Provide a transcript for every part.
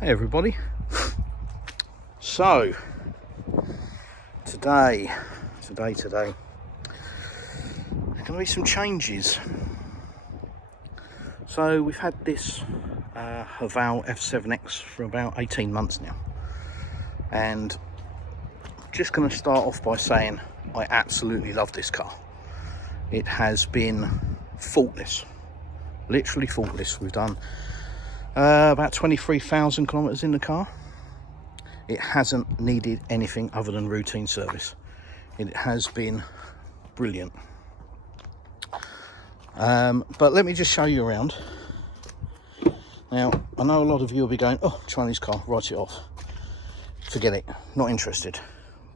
Hey everybody. So today there's going to be some changes. So we've had this HAVAL F7x for about 18 months now, and I'm just going to start off by saying I absolutely love this car. It has been faultless, literally faultless. We've done about 23,000 kilometers in the car. It hasn't needed anything other than routine service. It has been brilliant. But let me just show you around. Now, I know a lot of you will be going, oh, Chinese car, write it off. Forget it, not interested.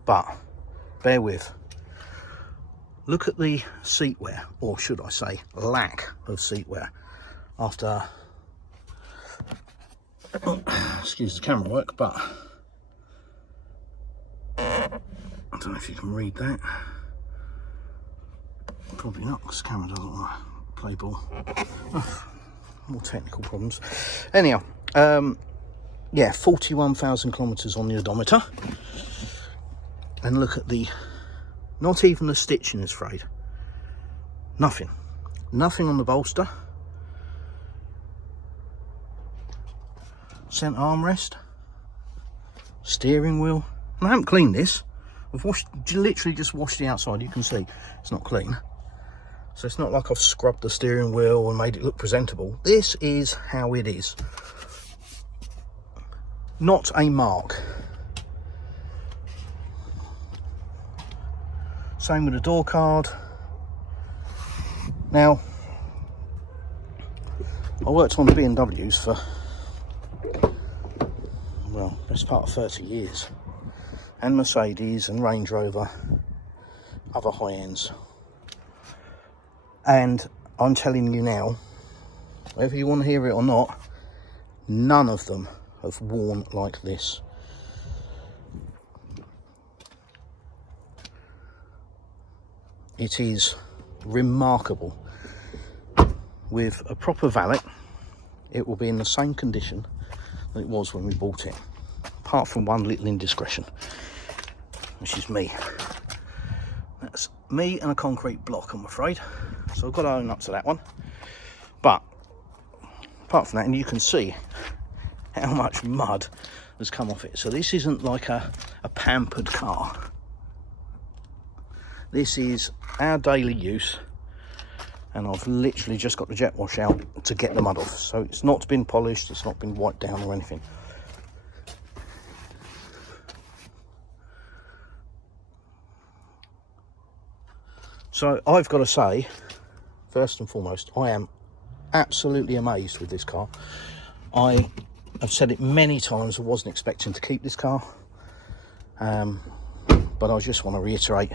But bear with. Look at the seatwear, or should I say lack of seatwear, after excuse the camera work, but I don't know if you can read that. Probably not, because the camera doesn't want to play ball. More technical problems. Anyhow, yeah, 41,000 kilometers on the odometer, and look at the, not even a stitch in this frayed. Nothing on the bolster. Centre armrest, steering wheel, and I haven't cleaned this. I've literally just washed the outside. You can see it's not clean, so it's not like I've scrubbed the steering wheel and made it look presentable. This is how it is, not a mark. Same with the door card. Now, I worked on BMWs for, well, best part of 30 years, and Mercedes and Range Rover, other high ends. And I'm telling you now, whether you want to hear it or not, none of them have worn like this. It is remarkable. With a proper valet, it will be in the same condition that it was when we bought it, apart from one little indiscretion, which is me. That's me and a concrete block, I'm afraid, so I've got to own up to that one. But apart from that, and you can see how much mud has come off it, so this isn't like a pampered car. This is our daily use, and I've literally just got the jet wash out to get the mud off. So it's not been polished, it's not been wiped down or anything. So I've got to say, first and foremost, I am absolutely amazed with this car. I have said it many times, I wasn't expecting to keep this car. But I just want to reiterate,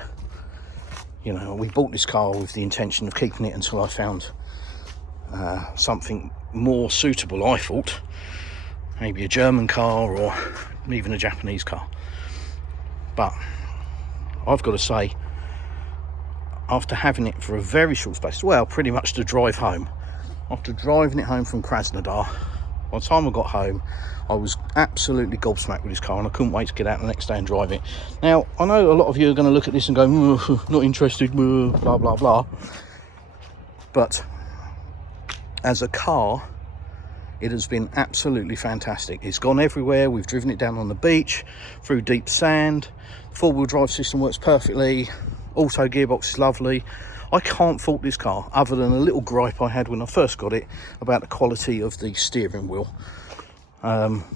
you know, we bought this car with the intention of keeping it until I found something more suitable, I thought. Maybe a German car or even a Japanese car. But I've got to say, after having it for a very short space, well, pretty much the drive home, after driving it home from Krasnodar, by the time I got home, I was absolutely gobsmacked with this car, and I couldn't wait to get out the next day and drive it. Now, I know a lot of you are going to look at this and go, not interested, blah, blah, blah. But as a car, it has been absolutely fantastic. It's gone everywhere. We've driven it down on the beach, through deep sand. Four-wheel drive system works perfectly. Auto gearbox is lovely. I can't fault this car, other than a little gripe I had when I first got it about the quality of the steering wheel.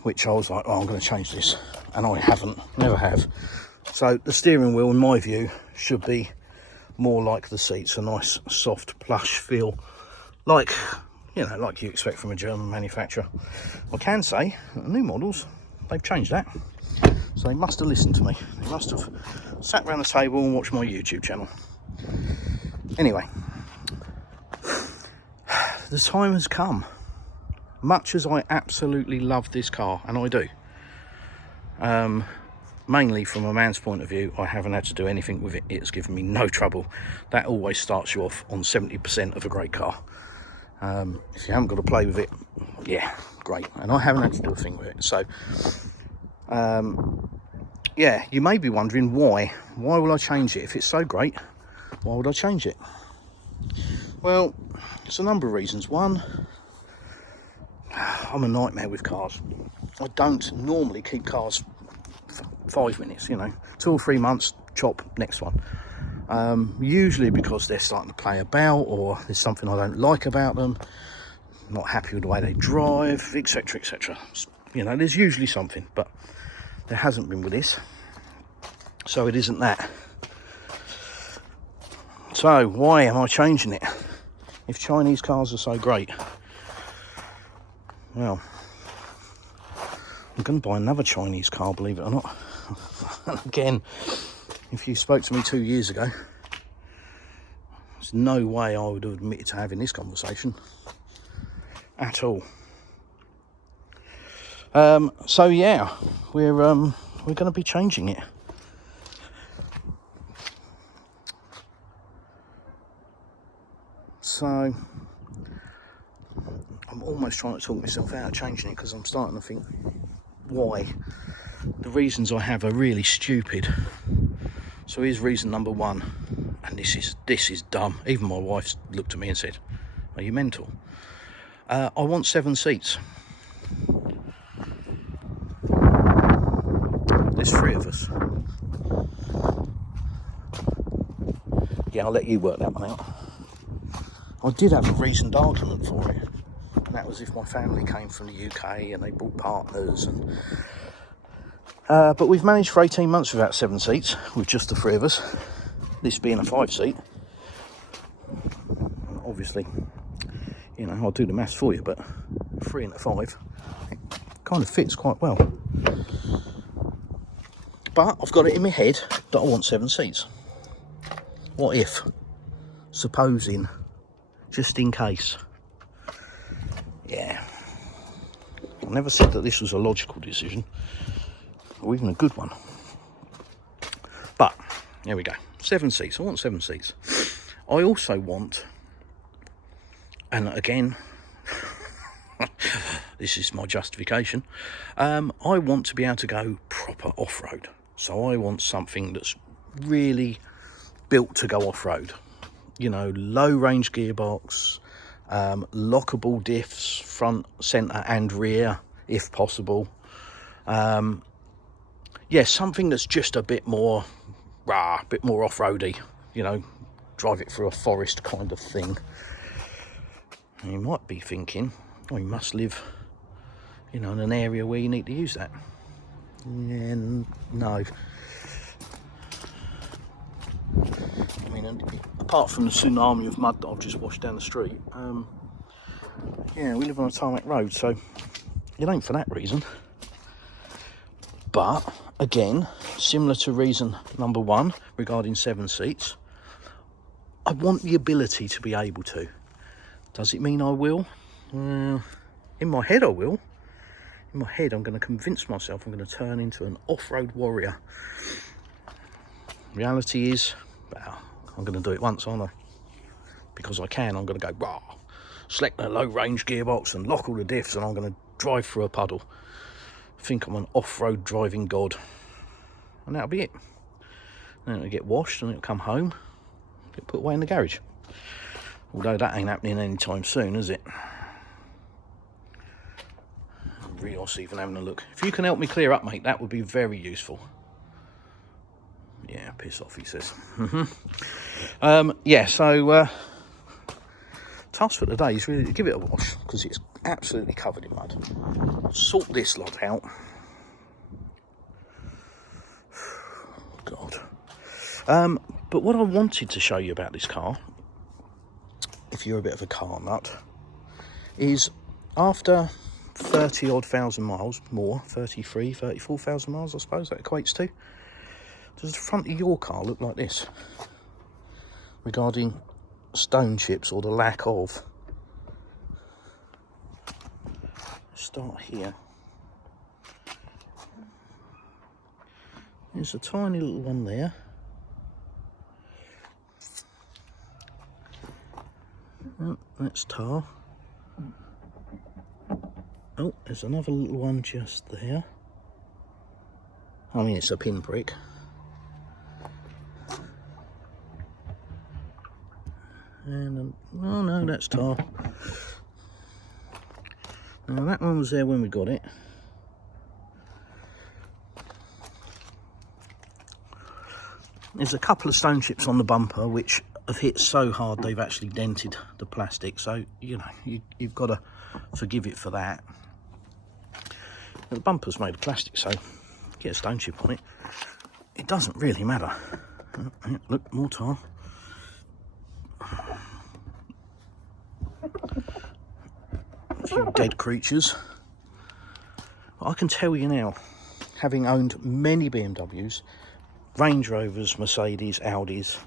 Which I was like, oh, I'm going to change this, and I haven't, never have. So the steering wheel, in my view, should be more like the seats, a nice soft plush feel, like, you know, like you expect from a German manufacturer. I can say the new models, they've changed that, so they must have listened to me. They must have sat around the table and watched my YouTube channel. Anyway, the time has come. Much as I absolutely love this car, and I do, mainly from a man's point of view, I haven't had to do anything with it. It's given me no trouble. That always starts you off on 70% of a great car. If you haven't got to play with it, yeah, great, and I haven't had to do a thing with it. So yeah, you may be wondering why will I change it if it's so great? Why would I change it? Well, it's a number of reasons. One, I'm a nightmare with cars. I don't normally keep cars for 5 minutes, you know, 2 or 3 months, chop, next one. Usually because they're starting to play about, or there's something I don't like about them, not happy with the way they drive, etc, etc. You know, there's usually something, but there hasn't been with this, so it isn't that. So why am I changing it if Chinese cars are so great? Well, I'm going to buy another Chinese car, believe it or not. And again, if you spoke to me 2 years ago, there's no way I would have admitted to having this conversation at all. So yeah, we're going to be changing it. So I'm almost trying to talk myself out of changing it, because I'm starting to think why. The reasons I have are really stupid. So here's reason number one, and this is dumb. Even my wife's looked at me and said, "Are you mental?" I want 7 seats. There's 3 of us. Yeah, I'll let you work that one out. I did have a reasoned argument for it, and that was if my family came from the UK and they brought partners, and but we've managed for 18 months without 7 seats, with just the 3 of us, this being a 5 seat. Obviously, you know, I'll do the maths for you, but 3 and a 5, it kind of fits quite well. But I've got it in my head that I want 7 seats. What if? Supposing, just in case. Yeah. I never said that this was a logical decision, or even a good one. But, there we go. 7 seats. I want 7 seats. I also want, and again, this is my justification, I want to be able to go proper off-road. So I want something that's really built to go off-road. You know, low range gearbox, lockable diffs, front, centre and rear, if possible. Yeah, something that's just a bit more off-roady, you know, drive it through a forest kind of thing. And you might be thinking, oh, you must live, you know, in an area where you need to use that. Yeah, no. I mean, apart from the tsunami of mud that I've just washed down the street, yeah, we live on a tarmac road, so it ain't for that reason. But again, similar to reason number one regarding 7 seats, I want the ability to be able to. Does it mean I will? In my head I will. In my head I'm going to convince myself I'm going to turn into an off-road warrior. Reality is, well, I'm going to do it once, aren't I? Because I can. I'm going to go, rah, select the low range gearbox and lock all the diffs, and I'm going to drive through a puddle. I think I'm an off-road driving god, and that'll be it. Then it'll get washed and it'll come home, get put away in the garage. Although that ain't happening anytime soon, is it? Rios even having a look. If you can help me clear up, mate, that would be very useful. Yeah, piss off, he says. Yeah, so task for today is really to give it a wash, because it's absolutely covered in mud. Sort this lot out. God. But what I wanted to show you about this car, if you're a bit of a car nut, is after 30 odd thousand miles, more, 33, 34,000 miles, I suppose that equates to, does the front of your car look like this? Regarding stone chips, or the lack of. Start here. There's a tiny little one there. Oh, that's tar. Oh, there's another little one just there. I mean, it's a pinprick. And oh no, that's tar. Now that one was there when we got it. There's a couple of stone chips on the bumper which have hit so hard they've actually dented the plastic, so you know, you've got to forgive it for that. But the bumper's made of plastic, so get a stone chip on it, it doesn't really matter. Look, more tar. A few dead creatures. But I can tell you now, having owned many BMWs, Range Rovers, Mercedes, Audis,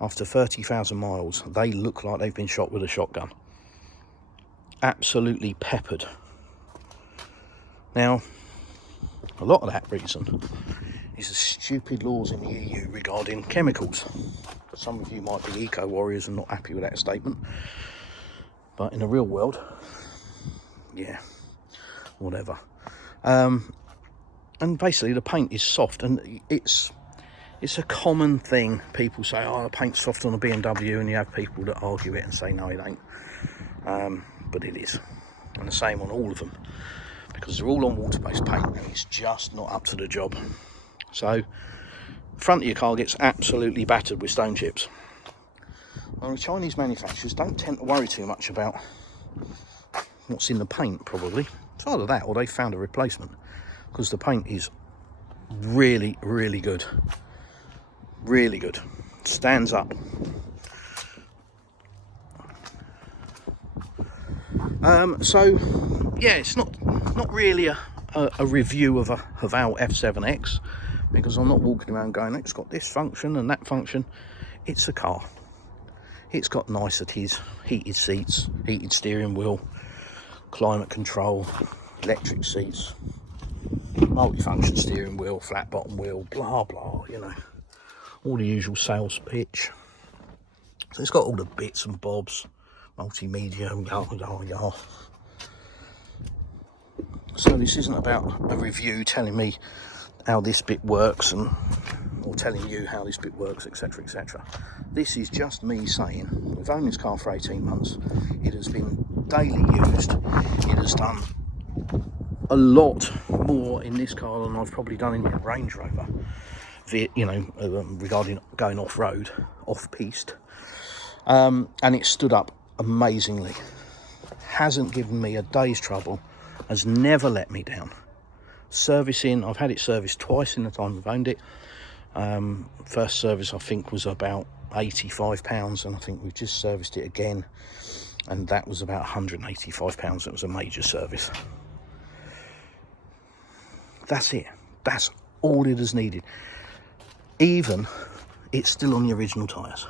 after 30,000 miles, they look like they've been shot with a shotgun. Absolutely peppered. Now, a lot of that reason is the stupid laws in the EU regarding chemicals. Some of you might be eco-warriors and not happy with that statement, but in the real world, yeah, whatever. And basically the paint is soft, and it's a common thing. People say, oh, the paint's soft on a BMW, and you have people that argue it and say, no, it ain't. But it is. And the same on all of them, because they're all on water-based paint, and it's just not up to the job. So, the front of your car gets absolutely battered with stone chips. Well, the Chinese manufacturers don't tend to worry too much about what's in the paint, probably. It's either that, or they found a replacement, because the paint is really, really good. Really good. Stands up. So yeah, it's not really a review of a HAVAL F7x, because I'm not walking around going, it's got this function and that function. It's a car. It's got niceties, heated seats, heated steering wheel, climate control, electric seats, multifunction steering wheel, flat bottom wheel, blah blah, you know, all the usual sales pitch. So it's got all the bits and bobs, multimedia, yah. So this isn't about a review telling me how this bit works, or telling you how this bit works, etc, etc. This is just me saying, we've owned this car for 18 months, it has been daily used, it has done a lot more in this car than I've probably done in the Range Rover, you know, regarding going off-road, off-piste, and it stood up amazingly. Hasn't given me a day's trouble, has never let me down. Servicing, I've had it serviced twice in the time I've owned it. First service I think was about £85, and I think we've just serviced it again, and that was about £185. It was a major service. That's it. That's all it has needed. Even it's still on the original tyres.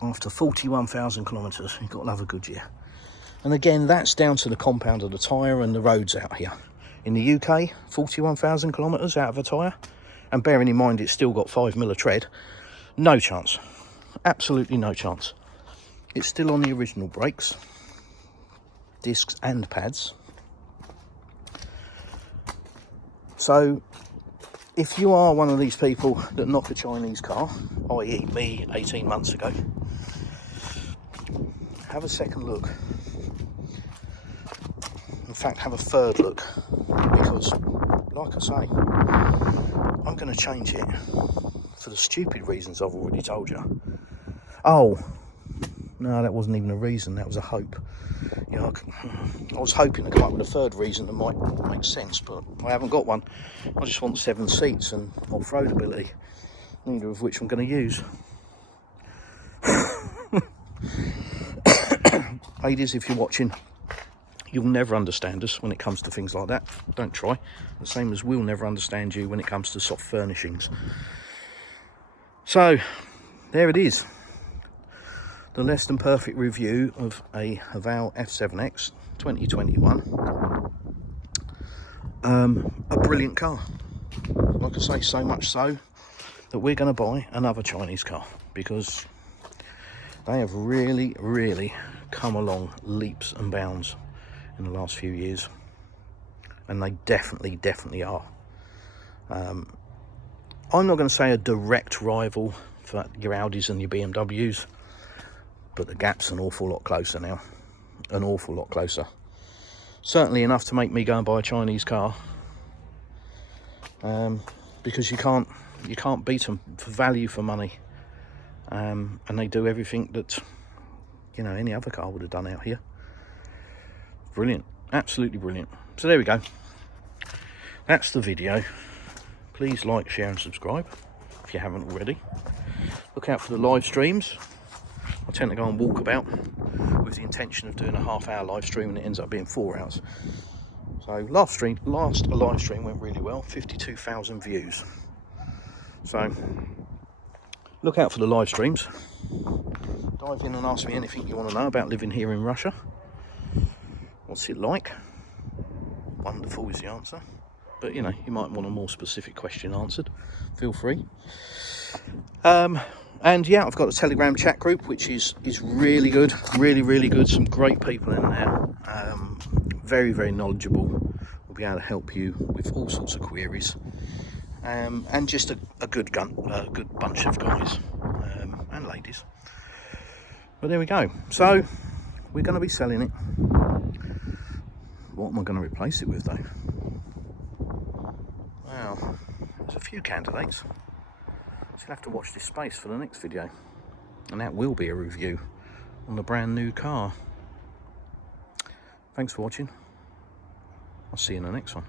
After 41,000 kilometres, you've got to have a good year. And again, that's down to the compound of the tyre and the roads out here. In the UK, 41,000 kilometres out of a tyre, and bearing in mind it's still got 5mm of tread, no chance. Absolutely no chance. It's still on the original brakes, discs and pads. So if you are one of these people that knock a Chinese car, i.e. me 18 months ago, have a second look. In fact, have a third look, because like I say, I'm going to change it for the stupid reasons I've already told you. Oh, no, that wasn't even a reason, that was a hope. You know, I was hoping to come up with a third reason that might make sense, but I haven't got one. I just want 7 seats and off-road ability, neither of which I'm going to use. Ladies, if you're watching, you'll never understand us when it comes to things like that. Don't try. The same as we'll never understand you when it comes to soft furnishings. So, there it is. The less than perfect review of a HAVAL F7x 2021. A brilliant car. Like I say, so much so that we're going to buy another Chinese car, because they have really, really come along leaps and bounds in the last few years, and they definitely are. I'm not going to say a direct rival for your Audis and your BMWs, but the gap's an awful lot closer now, an awful lot closer. Certainly enough to make me go and buy a Chinese car, because you can't beat them for value for money, and they do everything that, you know, any other car would have done out here. Brilliant, absolutely brilliant. So there we go, that's the video. Please like, share and subscribe if you haven't already. Look out for the live streams. I tend to go and walk about with the intention of doing a half-hour live stream, and it ends up being 4 hours. So last live stream went really well, 52,000 views. So look out for the live streams. Dive in and ask me anything you want to know about living here in Russia. What's it like? Wonderful is the answer. But you know, you might want a more specific question answered. Feel free. And yeah, I've got a Telegram chat group, which is really good, really good. Some great people in there, very knowledgeable. We'll be able to help you with all sorts of queries, and just a good bunch of guys and ladies. But there we go. So we're going to be selling it. What am I going to replace it with though? Well, there's a few candidates. So you'll have to watch this space for the next video, and that will be a review on the brand new car. Thanks for watching. I'll see you in the next one.